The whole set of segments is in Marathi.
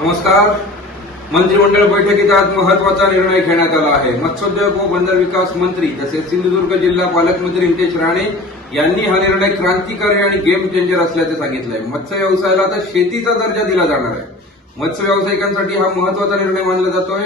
नमस्कार. मंत्रिमंडळ बैठकीत आज महत्त्वाचा निर्णय घेण्यात आला आहे. मत्स्योद्योग व बंदर विकास मंत्री तसेच सिंधुदुर्ग जिल्हा पालकमंत्री हितेश राणे यांनी हा निर्णय क्रांतिकारी आणि गेम चेंजर असल्याचे सांगितलंय. मत्स्य व्यवसायाला आता शेतीचा दर्जा दिला जाणार आहे. मत्स्य व्यावसायिकांसाठी हा महत्त्वाचा निर्णय मानला जातोय.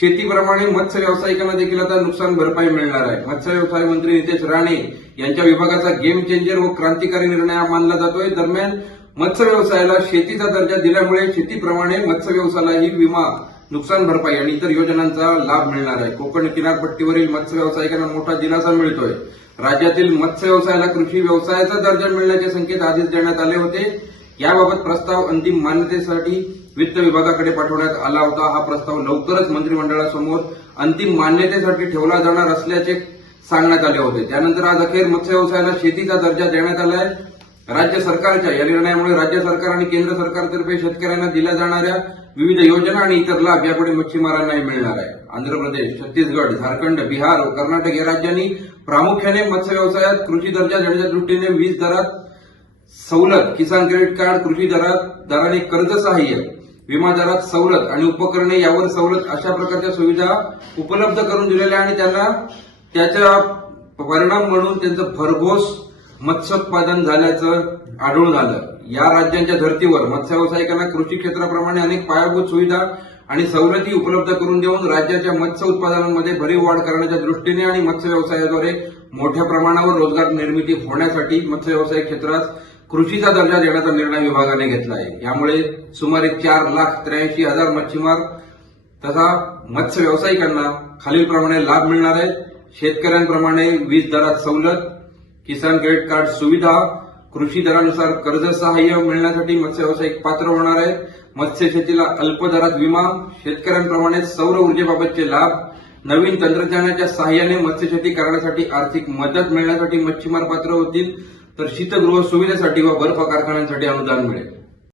शेतीप्रमाणे मत्स्य व्यावसायिकांना देखील आता नुकसान भरपाई मिळणार आहे. मत्स्य व्यवसाय मंत्री नितेश राणे यांच्या विभागाचा गेम चेंजर व क्रांतिकारी निर्णय हा मानला जातोय. दरम्यान मत्स्य व्यवसायाला शेतीचा दर्जा दिल्यामुळे शेतीप्रमाणे मत्स्य व्यवसायालाही विमा नुकसान भरपाई आणि इतर योजनांचा लाभ मिळणार आहे. कोकण किनारपट्टीवरील मत्स्य व्यावसायिकांना मोठा दिलासा मिळतोय. राज्यातील मत्स्य व्यवसायाला कृषी व्यवसायाचा दर्जा मिळण्याचे संकेत आधीच देण्यात आले होते. याबाबत प्रस्ताव अंतिम मान्यतेसाठी वित्त विभागाकडे पाठवण्यात आला होता. हा प्रस्ताव लवकरच मंत्रिमंडळासमोर अंतिम मान्यतेसाठी ठेवला जाणार असल्याचे सांगण्यात आले होते. त्यानंतर आज अखेर मत्स्य व्यवसायाला शेतीचा दर्जा देण्यात आलाय राज्य सरकारच्या या निर्णयामुळे राज्य सरकार आणि केंद्र सरकारतर्फे शेतकऱ्यांना दिल्या जाणाऱ्या विविध योजना आणि इतर लाभ यापुढे मच्छीमारांनाही मिळणार आहे. आंध्र प्रदेश छत्तीसगड झारखंड बिहार कर्नाटक या राज्यांनी प्रामुख्याने मत्स्य व्यवसायात कृषी दर्जा देण्याच्या दृष्टीने वीज दरात सवलत किसान क्रेडिट कार्ड कृषी दरात दराने कर्ज सहाय्य विमा दरात सवलत आणि उपकरणे यावर सवलत अशा प्रकारच्या सुविधा उपलब्ध करून दिलेल्या आणि त्यांना त्याचा परिणाम म्हणून त्यांचं भरघोस मत्स्योत्पादन झाल्याचं आढळून आलं. या राज्यांच्या धर्तीवर मत्स्य व्यावसायिकांना कृषी क्षेत्राप्रमाणे अनेक पायाभूत सुविधा आणि सवलती उपलब्ध करून देऊन राज्याच्या मत्स्य उत्पादनांमध्ये भरीव वाढ करण्याच्या दृष्टीने आणि मत्स्य व्यवसायाद्वारे मोठ्या प्रमाणावर रोजगार निर्मिती होण्यासाठी मत्स्य व्यवसाय क्षेत्रात कृषीचा दर्जा देण्याचा निर्णय विभागाने घेतला आहे यामुळे सुमारे चार लाख त्र्याऐंशी हजार मच्छीमार तथा मत्स्य व्यावसायिकांना खालीलप्रमाणे लाभ मिळणार आहे. शेतकऱ्यांप्रमाणे वीज दरात सवलत किसान क्रेडिट कार्ड सुविधा कृषी दरानुसार कर्ज सहाय्य मिळण्यासाठी मत्स्य व्यावसायिक पात्र होणार आहेत. मत्स्य शेतीला अल्प दरात विमा शेतकऱ्यांप्रमाणे सौर ऊर्जेबाबतचे लाभ नवीन तंत्रज्ञानाच्या सहाय्याने मत्स्यशेती करण्यासाठी आर्थिक मदत मिळण्यासाठी मच्छीमार पात्र होतील. तर शीतगृह सुविधेसाठी व बर्फ कारखान्यांसाठी अनुदान मिळेल.